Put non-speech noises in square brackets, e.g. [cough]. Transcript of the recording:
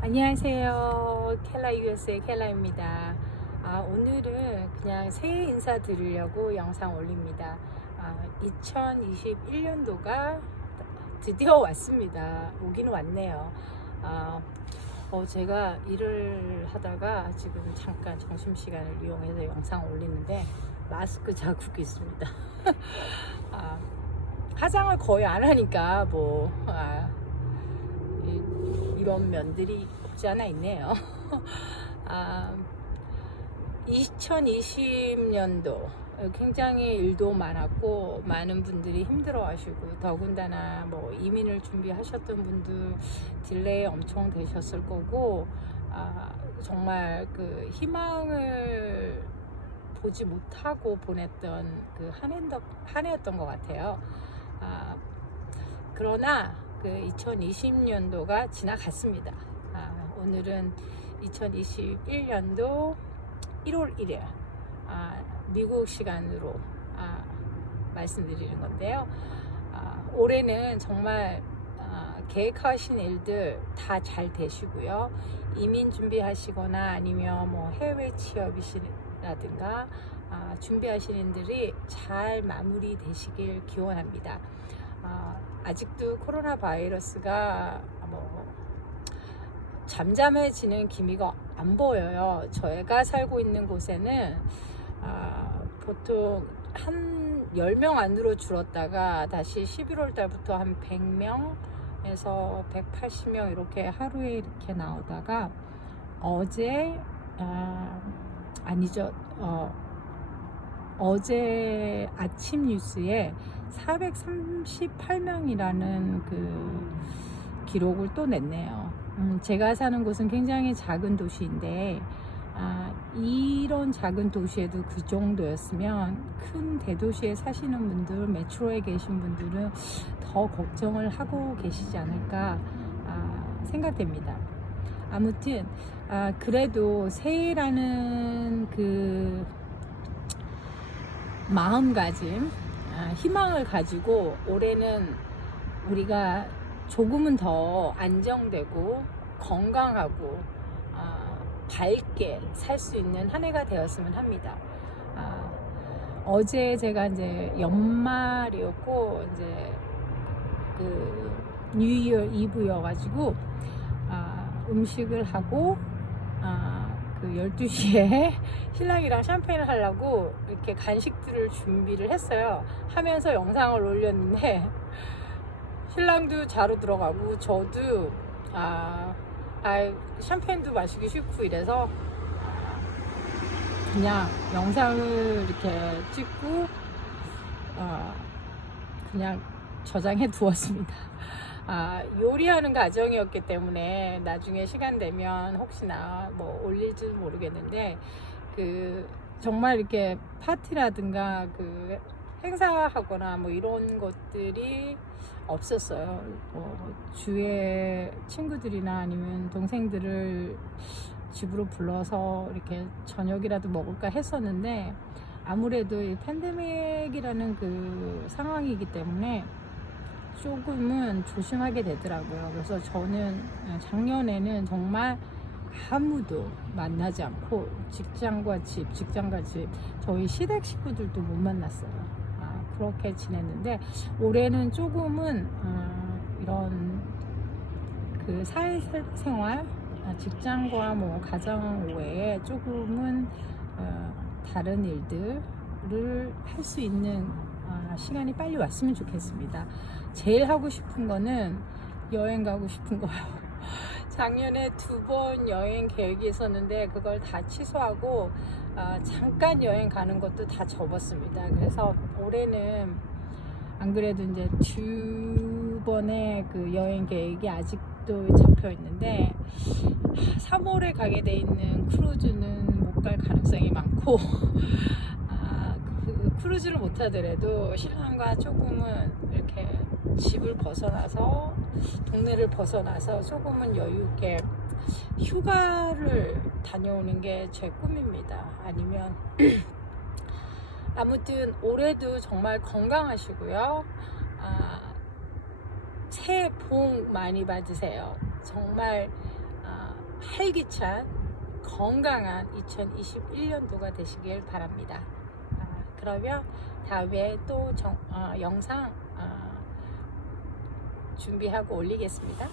안녕하세요. 켈라 USA 켈라입니다. 아, 오늘은 그냥 새해 인사 드리려고 영상 올립니다. 아, 2021년도가 드디어 왔습니다. 오기는 왔네요. 아, 어, 제가 일을 하다가 지금 잠깐 점심시간을 이용해서 영상 올리는데 마스크 자국이 있습니다. [laughs] 아, 화장을 거의 안 하니까 뭐 아, 이- 이런 면들이 없지 않아 있네요. [laughs] 아, 2020년도 굉장히 일도 많았고 많은 분들이 힘들어하시고 더군다나 뭐 이민을 준비하셨던 분들 딜레이 엄청 되셨을 거고 아, 정말 그 희망을 보지 못하고 보냈던 그 한 해였던 것 같아요. 아, 그러나 그 2020년도가 지나갔습니다. 아, 오늘은 2021년도 1월 1일 아, 미국 시간으로 아, 말씀드리는 건데요. 아, 올해는 정말 아, 계획하신 일들 다 잘 되시고요. 이민 준비하시거나 아니면 뭐 해외 취업이시라든가 아, 준비하시는 분들이 잘 마무리 되시길 기원합니다. 아, 아직도 코로나 바이러스가 뭐 잠잠해지는 기미가 안 보여요. 저희가 살고 있는 곳에는 아, 보통 한 10명 안으로 줄었다가 다시 11월 달부터 한 100명에서 180명 이렇게 하루에 이렇게 나오다가 어제 아, 아니죠. 어, 어제 아침 뉴스에 438명이라는 그 기록을 또 냈네요. 음, 제가 사는 곳은 굉장히 작은 도시인데 아, 이런 작은 도시에도 그 정도였으면 큰 대도시에 사시는 분들, 메트로에 계신 분들은 더 걱정을 하고 계시지 않을까 아, 생각됩니다. 아무튼 아, 그래도 새해라는 그 마음가짐, 아, 희망을 가지고 올해는 우리가 조금은 더 안정되고 건강하고 아, 밝게 살 수 있는 한 해가 되었으면 합니다. 아, 어제 제가 이제 연말이었고 이제 그 뉴이어 이브여가지고 아, 음식을 하고 아, 그 12시에 [laughs] 신랑이랑 샴페인을 하려고 이렇게 간식들을 준비를 했어요. 하면서 영상을 올렸는데 [laughs] 신랑도 자러 들어가고 저도 아, 아 샴페인도 마시기 싫고 이래서 그냥 영상을 이렇게 찍고 어, 그냥 저장해 두었습니다. [laughs] 아, 요리하는 과정이었기 때문에 나중에 시간 되면 혹시나 뭐 올릴지 모르겠는데 그 정말 이렇게 파티라든가 그 행사하거나 뭐 이런 것들이 없었어요. 뭐 주위에 친구들이나 아니면 동생들을 집으로 불러서 이렇게 저녁이라도 먹을까 했었는데 아무래도 이 팬데믹이라는 그 상황이기 때문에 조금은 조심하게 되더라고요. 그래서 저는 작년에는 정말 아무도 만나지 않고 직장과 집, 직장과 집, 저희 시댁 식구들도 못 만났어요. 아, 그렇게 지냈는데 올해는 조금은 어, 이런 그 사회생활, 아, 직장과 뭐 가정 외에 조금은 어, 다른 일들을 할 수 있는 아, 시간이 빨리 왔으면 좋겠습니다. 제일 하고 싶은 거는 여행 가고 싶은 거예요. [laughs] 작년에 두 번 여행 계획이 있었는데 그걸 다 취소하고 아, 잠깐 여행 가는 것도 다 접었습니다. 그래서 올해는 안 그래도 이제 두 번의 그 여행 계획이 아직도 잡혀 있는데 3월에 가게 돼 있는 크루즈는 못 갈 가능성이 많고 아, [laughs] 그 크루즈를 못 하더라도 신랑과 조금은 이렇게 집을 벗어나서 동네를 벗어나서 조금은 여유 있게 휴가를 다녀오는 게 제 꿈입니다. 아니면 [clears throat] 아무튼 올해도 정말 건강하시고요. 아, 새해 복 많이 받으세요. 정말 아, 활기찬 건강한 2021년도가 되시길 바랍니다. 아, 그러면 다음에 또 정- 어, 영상 어, 준비하고 올리겠습니다.